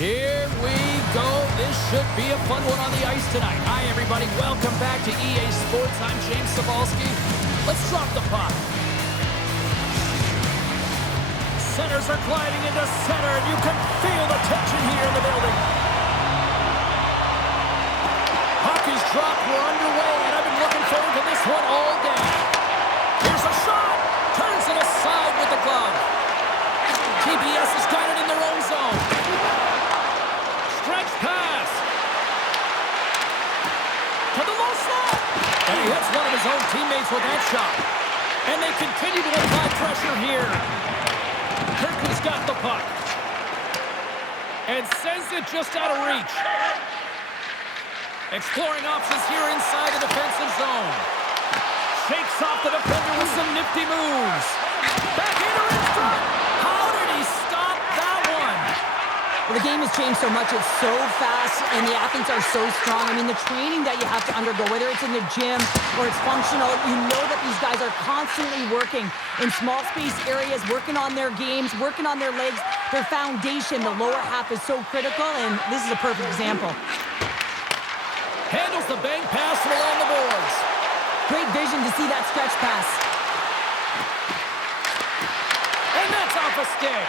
Here we go. This should be a fun one on the ice tonight. Hi, everybody. Welcome back to EA Sports. I'm James Cybulski. Let's drop the puck. Centers are gliding into center, and you can feel the tension here in the building. Puck is dropped. We're underway, and I've been looking forward to this one all day. Here's a shot. Turns it aside with the glove. TPS has got it in their own zone. Stretch pass. To the low slot. And he hits one of his own teammates with that shot. And they continue to apply pressure here. Turku's got the puck. And sends it just out of reach. Exploring options here inside the defensive zone. Shakes off the defender with some nifty moves. Backhander in front. How did he stop that one? Well, the game has changed so much. It's so fast, and the athletes are so strong. I mean, the training that you have to undergo, whether it's in the gym or it's functional, you know that these guys are constantly working in small space areas, working on their games, working on their legs. Their foundation, the lower half, is so critical, and this is a perfect example. Handles the bank pass from along the boards. Great vision to see that stretch pass. And that's off a stick.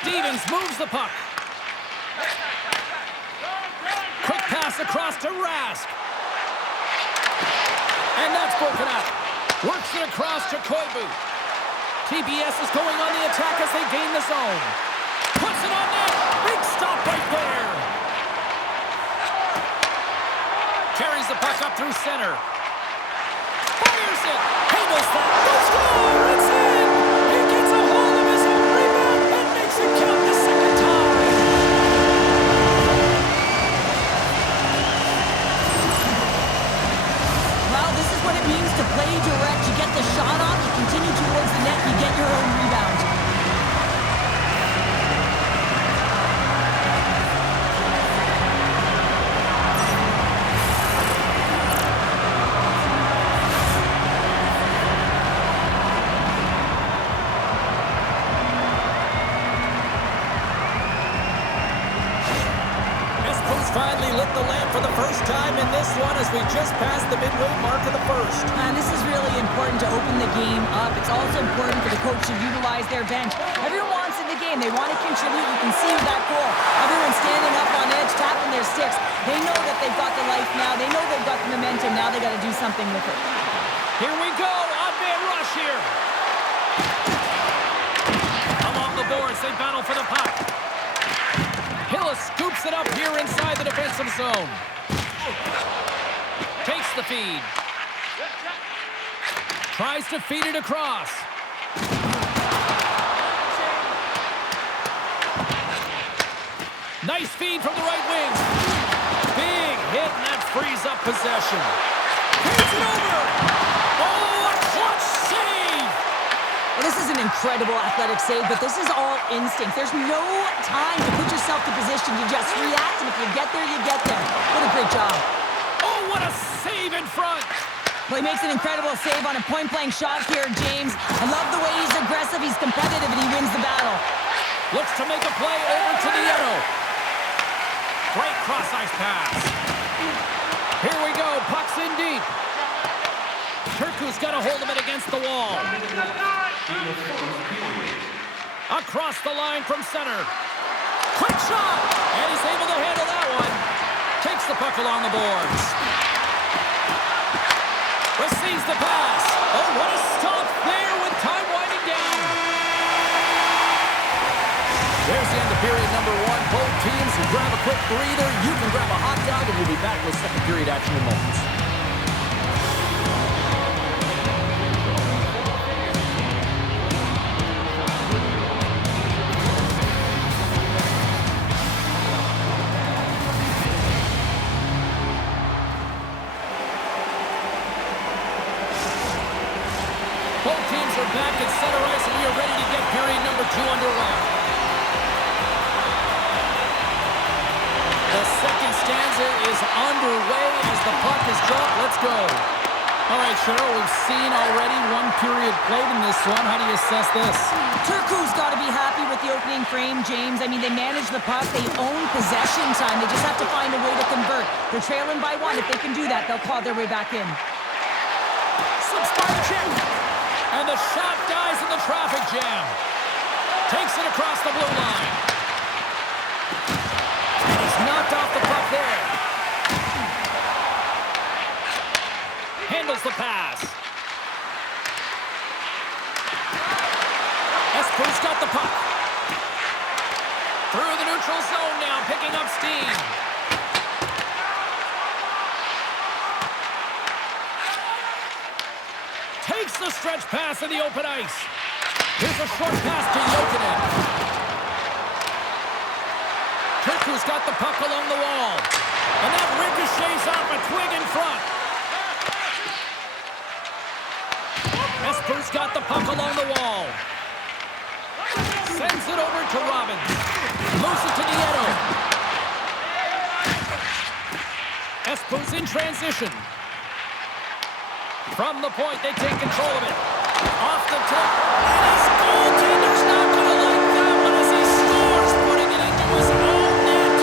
Stevens moves the puck. Quick pass across to Rask. And that's broken up. Works it across to Koivu. TPS is going on the attack as they gain the zone. Puts it on net. Big stop right there. Carries the puck up through center. Fires it. Handles that. Let's go. It's in. He gets a hold of his own rebound and makes it count the second time. Well, this is what it means to play direct. You get the shot off, you continue towards the net, you get your own rebound. Finally lit the lamp for the first time in this one as we just passed the midway mark of the first. And this is really important to open the game up. It's also important for the coach to utilize their bench. Everyone wants in the game. They want to contribute. You can see that goal. Everyone's standing up on edge, tapping their sticks. They know that they've got the life now. They know they've got the momentum. Now they got to do something with it. Here we go. Odd-man rush here. Along the boards, they battle for the puck. Hillis scoops it up here inside the defensive zone. Takes the feed. Tries to feed it across. Nice feed from the right wing. Big hit, and that frees up possession. Carries it over. Oh, a clutch save! Well, this is an incredible athletic save, but this is all instinct. There's no time to put yourself to position. You just react, and if you get there, you get there. What a great job. Oh, what a save in front! Well, he makes an incredible save on a point-blank shot here, James. I love the way he's aggressive, he's competitive, and he wins the battle. Looks to make a play over to Nieto. Great cross-ice pass. Here we go, puck's in deep. Turku's got a hold of it against the wall. Across the line from center. Quick shot! And he's able to handle that one. Takes the puck along the boards. Receives the pass. Oh, what a stop there with time winding down. There's the end of period number one. Both teams can grab a quick breather. You can grab a hot dog, and we'll be back with second period action in moments. Both teams are back at center ice, and we are ready to get period number two underway. The second stanza is underway as the puck is dropped. Let's go. All right, Cheryl, we've seen already one period played in this one. How do you assess this? Turku's got to be happy with the opening frame, James. I mean, they manage the puck. They own possession time. They just have to find a way to convert. They're trailing by one. If they can do that, they'll claw their way back in. Slips by a check. And the shot dies in the traffic jam. Takes it across the blue line. And he's knocked off the puck there. Handles the pass. ESPOO's got the puck. Through the neutral zone now, picking up steam. Takes the stretch pass in the open ice. Here's a short pass to Jokinen. Turku's got the puck along the wall. And that ricochets off a twig in front. ESPOO's got the puck along the wall. Sends it over to Robbins. Moves it to Nieto. ESPOO's in transition. From the point, they take control of it. Off the tip. And his goaltender's not going to like that one as he scores, putting it into his own net.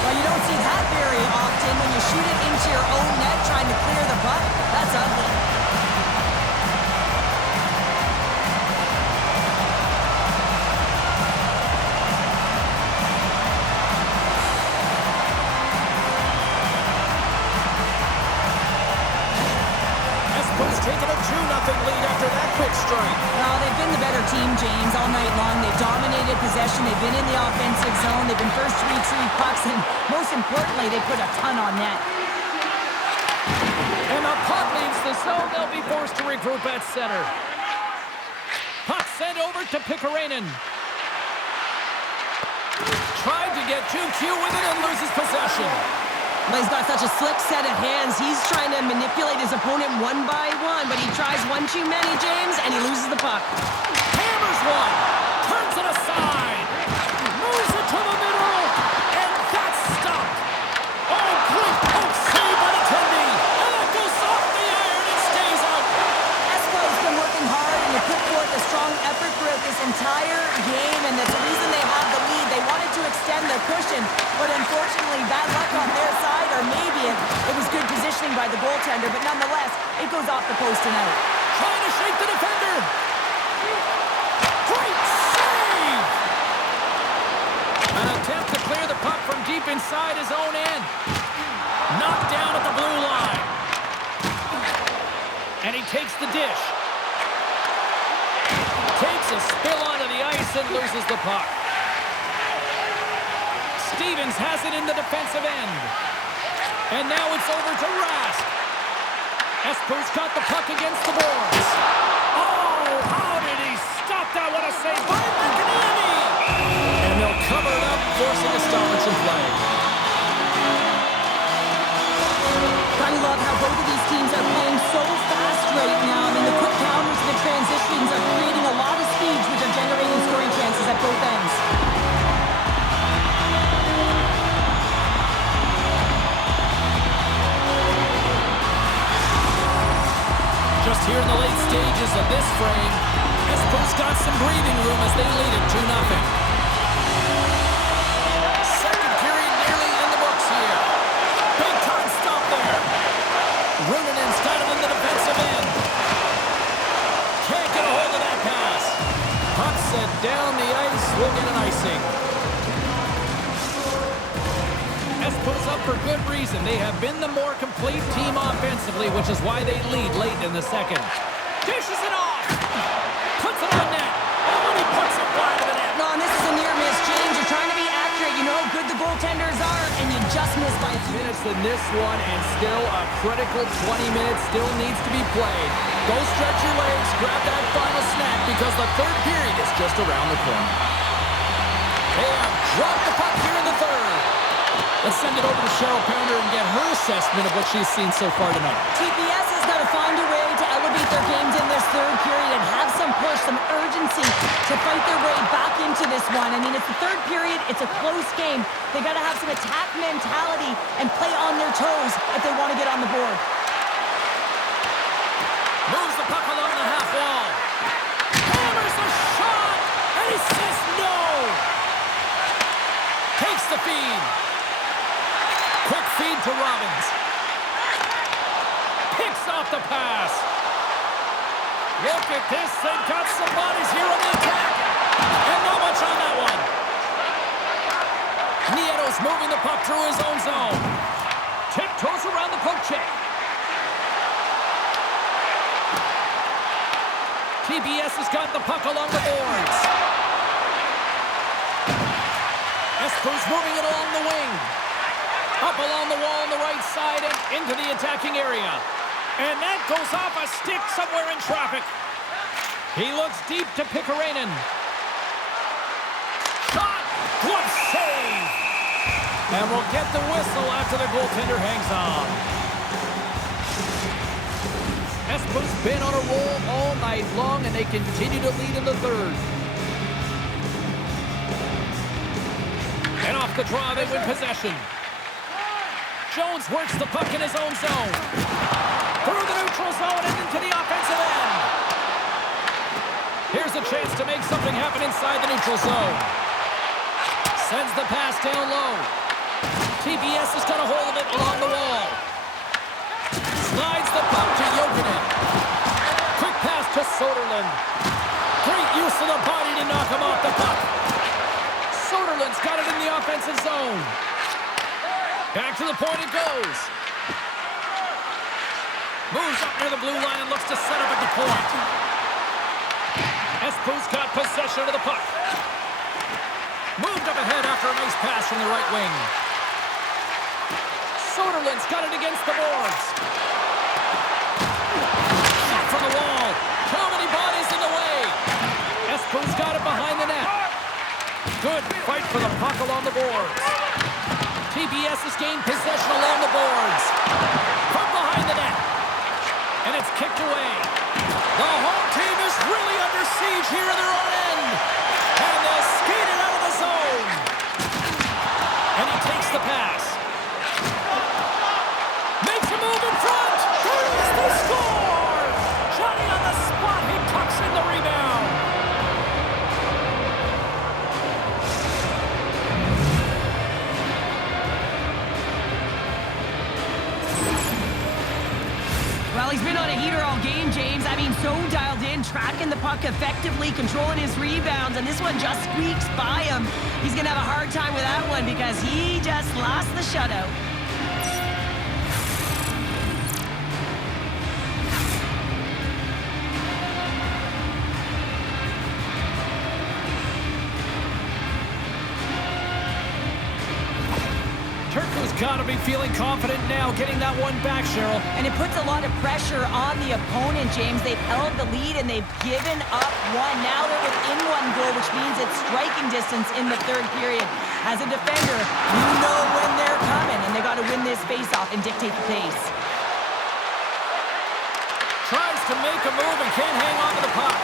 Well, you don't see that very often when you shoot it into your own net trying to clear the puck. That's ugly. ESPOO's taken a 2-0 lead after that quick strike. Well, they've been the better team, James, all night long. They've dominated possession. They've been in the offensive zone. They've been first to retrieve pucks, and most importantly, they put a ton on net. And the puck leaves the zone. They'll be forced to regroup at center. Puck sent over to Pikkarainen. Tried to get 2Q with it and loses possession. Well, he's got such a slick set of hands. He's trying to manipulate his opponent one by one, but he tries one too many, James, and he loses the puck. Hammers one. Turns it aside. Moves it to the middle. And that's stopped. Oh, great poke save by the Tendy. And that goes off the iron and stays out. ESPOO's been working hard and they put forth a strong effort throughout this entire game, and that's the reason they have the lead. They wanted to extend their cushion, but unfortunately, bad luck on their side, or maybe it was good positioning by the goaltender, but nonetheless, it goes off the post and out. Trying to shake the defender. Great save. An attempt to clear the puck from deep inside his own end. Knocked down at the blue line. And he takes the dish. Takes a spill onto the ice and loses the puck. Stevens has it in the defensive end. And now it's over to Rask. ESPOO's got the puck against the boards. Oh, how did he stop that? What a save by McNamee! And they'll cover it up, forcing a stoppage in play. I love how both of these teams are playing so fast right now. I mean, the quick counters and the transitions are creating a lot of speeds, which are generating scoring chances at both ends. Just here in the late stages of this frame, ESPOO's got some breathing room as they lead it 2-0. Second period nearly in the books here. Big time stop there. Runinen's got him in the defensive end. Can't get a hold of that pass. Puck set down the ice, will get an icing. ESPOO's up for good reason. They have been the more complete team offensively, which is why they lead late in the second. Dishes it off. Puts it on net. Oh, and he puts it wide of the net. No, and this is a near miss, James. You're trying to be accurate. You know how good the goaltenders are, and you just miss by a few Minutes in this one, and still a critical 20 minutes still needs to be played. Go stretch your legs, grab that final snack, because the third period is just around the corner. They have dropped the puck here in the third. Let's send it over to Cheryl Pounder and get her assessment of what she's seen so far tonight. TPS has got to find a way to elevate their games in this third period and have some push, some urgency to fight their way back into this one. I mean, it's the third period. It's a close game. They got to have some attack mentality and play on their toes if they want to get on the board. Moves the puck along the half wall. Hammers a shot, and he says no. Takes the feed. Quick feed to Robbins. Picks off the pass. Look at this. They've got some bodies here on the attack. And not much on that one. Nieto's moving the puck through his own zone. Tiptoes around the poke check. TPS has got the puck along the boards. ESPOO's moving it along the wing. Up along the wall on the right side and into the attacking area. And that goes off a stick somewhere in traffic. He looks deep to Pikkarainen. Shot! What save! And we'll get the whistle after the goaltender hangs on. ESPOO's been on a roll all night long, and they continue to lead in the third. And off the draw, they win possession. Jones works the puck in his own zone. Through the neutral zone and into the offensive end. Here's a chance to make something happen inside the neutral zone. Sends the pass down low. TPS has got a hold of it along the wall. Slides the puck to Jokinen. Quick pass to Soderlund. Great use of the body to knock him off the puck. Soderlund's got it in the offensive zone. Back to the point it goes. Moves up near the blue line and looks to set up at the point. ESPOO's got possession of the puck. Moved up ahead after a nice pass from the right wing. Soderlund's got it against the boards. Shot from the wall. Too many bodies in the way. ESPOO's got it behind the net. Good fight for the puck along the boards. TPS has gained possession along the boards. From behind the net. And it's kicked away. The home team is really under siege here in their own end. And they'll skate it out of the zone. And he takes the pass. Makes a move in front. There's the score. Johnny on the spot. He tucks in the rebound. Well, he's been on a heater all game, James. I mean, so dialed in, tracking the puck effectively, controlling his rebounds, and this one just squeaks by him. He's going to have a hard time with that one because he just lost the shutout. Turku's got to be feeling confident now, getting that one back, Cheryl. And it puts a lot of pressure on the opponent, James. They've held the lead and they've given up one. Now they're within one goal, which means it's striking distance in the third period. As a defender, you know when they're coming, and they got to win this face-off and dictate the pace. Tries to make a move and can't hang on to the puck.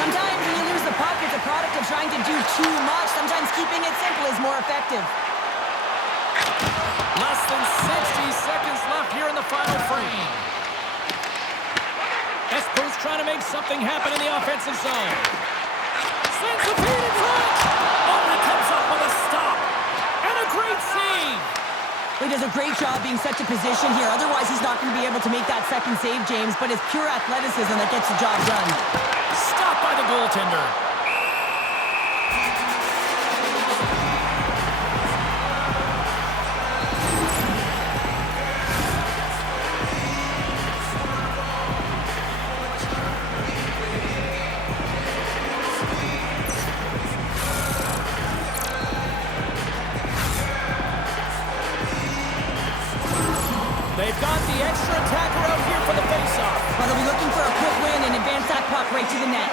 Sometimes when you lose the puck, it's a product of trying to do too much. Sometimes keeping it simple is more effective. Less than 60 seconds left here in the final frame. ESPOO's trying to make something happen in the offensive zone. Sends the feed in front. Oh, he comes up with a stop. And a great save. He does a great job being such a position here. Otherwise, he's not going to be able to make that second save, James. But it's pure athleticism that gets the job done. Stopped by the goaltender. They've got the extra attacker out here for the faceoff. Well, they'll be looking for a quick win and advance that puck right to the net.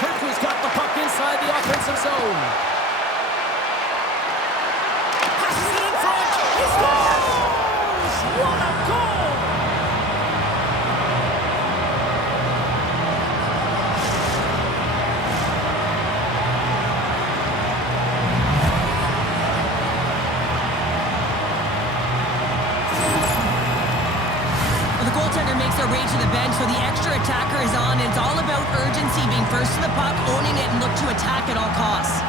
Turku's got the puck inside the offensive zone. Passes it in front. He scores! attacker is on. It's all about urgency, being first to the puck, owning it, and look to attack at all costs.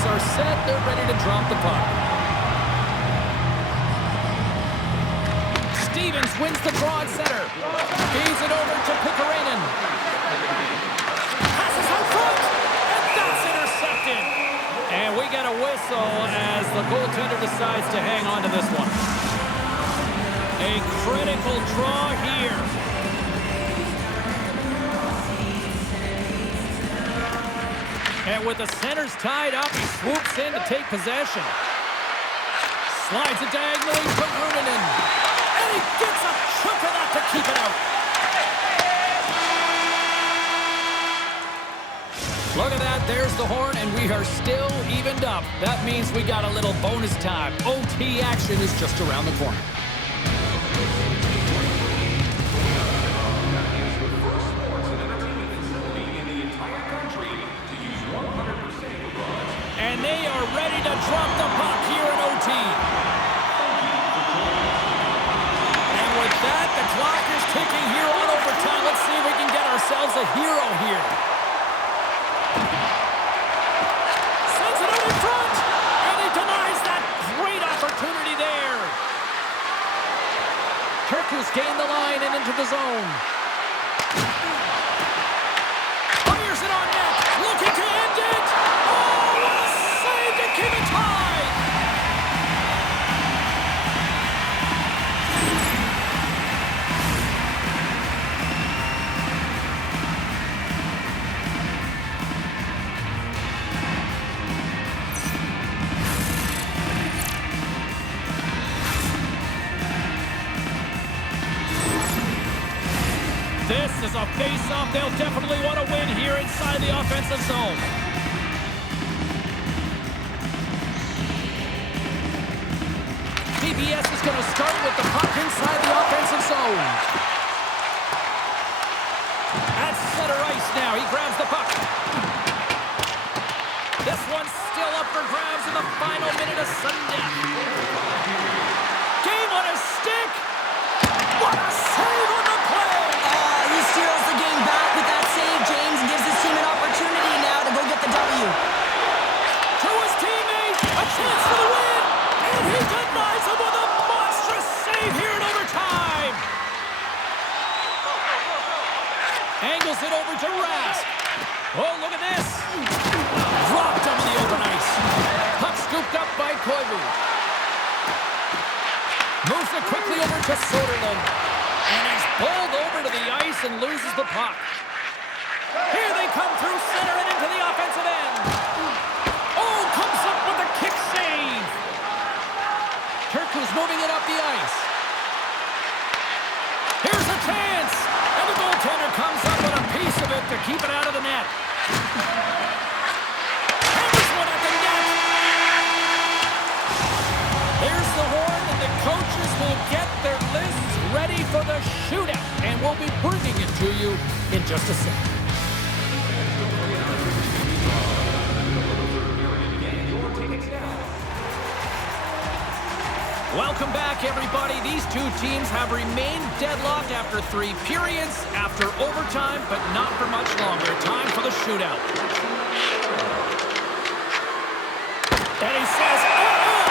Are set. They're ready to drop the puck. Stevens wins the draw at center. Feeds it over to Pickerainen. Passes out front. And that's intercepted. And we get a whistle as the goaltender decides to hang on to this one. A critical draw here. And with the centers tied up, he swoops in to take possession. Slides it diagonally to Runanen. And he gets a chunk of that to keep it out. Look at that. There's the horn, and we are still evened up. That means we got a little bonus time. OT action is just around the corner. And they are ready to drop the puck here in OT. And with that, the clock is ticking here on overtime. Let's see if we can get ourselves a hero here. Sends it out in front. And he denies that great opportunity there. Turku's gained the line and into the zone. Fires it on net. Looking to end it. Keep it tied! This is a face-off they'll definitely want to win here inside the offensive zone. TPS is going to start with the puck inside the offensive zone. At center ice now. He grabs the puck. This one's still up for grabs in the final minute of sudden death. Game on his stick. What a save on the play. He steals the game back with that save, James, and gives his team an opportunity now to go get the W. To his teammate. A chance for the win. And he denies him with a monstrous save here in overtime. Angles it over to Rask. Oh, look at this. Dropped over the open ice. Puck scooped up by Koivu. Moves it quickly over to Soderlund. And he's bowled over to the ice and loses the puck. Here they come through center and into the offensive end. Oh, comes up with a kick save. Turku's moving it up the ice. Here's a chance. And the goaltender comes up with a piece of it to keep it out of the net. Hammers one at the net. There's the horn, and the coaches will get their lists ready for the shootout. And we'll be bringing it to you in just a second. Welcome back, everybody. These two teams have remained deadlocked after 3 periods, after overtime, but not for much longer. Time for the shootout. And he says,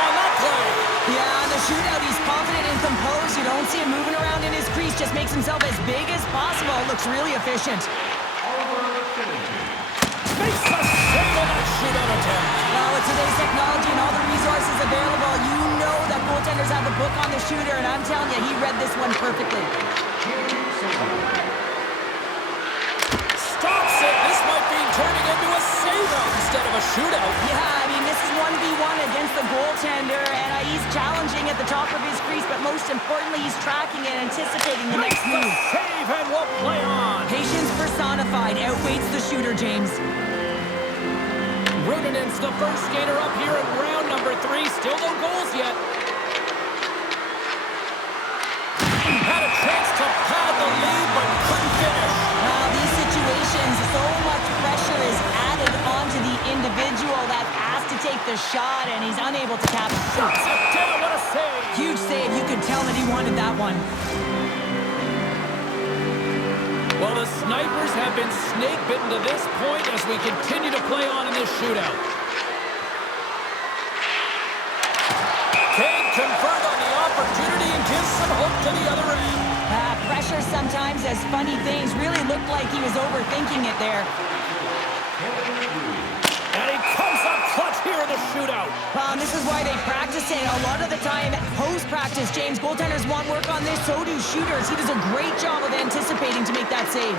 on that play. Yeah, on the shootout, he's confident and composed. You don't see him moving around in his crease. Just makes himself as big as possible. Looks really efficient. Makes a save on that shootout attempt. Well, with today's technology and all the resources available, you know that goaltenders have a book on the shooter, and I'm telling you, he read this one perfectly. Stops it. This might be turning into a save-out instead of a shootout. Yeah, I mean, this is 1v1 against the goaltender, and he's challenging at the top of his crease, but most importantly, he's tracking and anticipating the next move. Save and we'll play on. Patience personified outweighs the shooter, James. Runanen's the first skater up here in round number 3. Still no goals yet. Had a chance to pad the lead, but couldn't finish. These situations, so much pressure is added onto the individual that has to take the shot, and he's unable to capture. Shots it down, what a save. Huge save. You could tell that he wanted that one. Well, the Snipers have been snake-bitten to this point as we continue to play on in this shootout. Can't convert on the opportunity and gives some hope to the other end. Pressure sometimes does funny things. Really looked like he was overthinking it there. And he comes up clutch here in the shootout. And this is why they practice it. A lot of the time, post-practice, James, goaltenders want work on this. So do shooters. He does a great job of anticipating to make that save.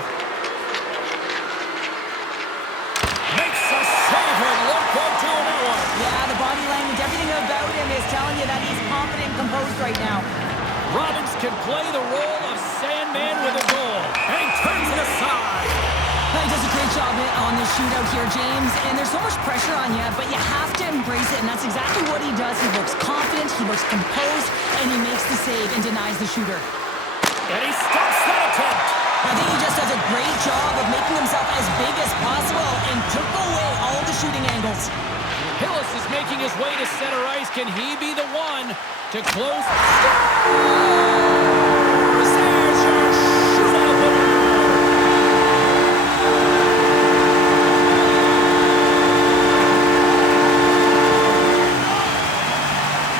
Makes a save with Loco doing that one. Yeah, the body language, everything about him is telling you that he's confident and composed right now. Robbins can play the role of Sandman with a goal. And he turns it aside. He does a great job on this shootout here, James. And there's so much pressure on you, but you have to embrace it. And that's exactly what he does. He looks confident, he looks composed, and he makes the save and denies the shooter. And he stops that attempt. I think he just does a great job of making himself as big as possible and took away all the shooting angles. Hillis is making his way to center ice. Can he be the one to close? There's your shootout winner.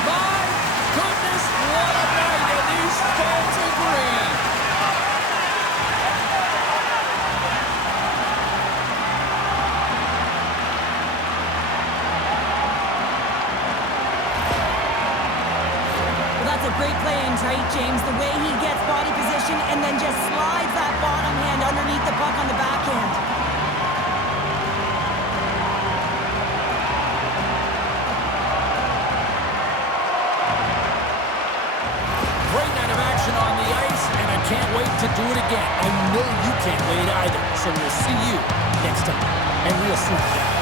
My goodness, what a night, and these fans agree. That's a great play in tight, James. The way he gets body position and then just slides that bottom hand underneath the puck on the backhand. Great night of action on the ice, and I can't wait to do it again. I know you can't wait either. So we'll see you next time, and real soon.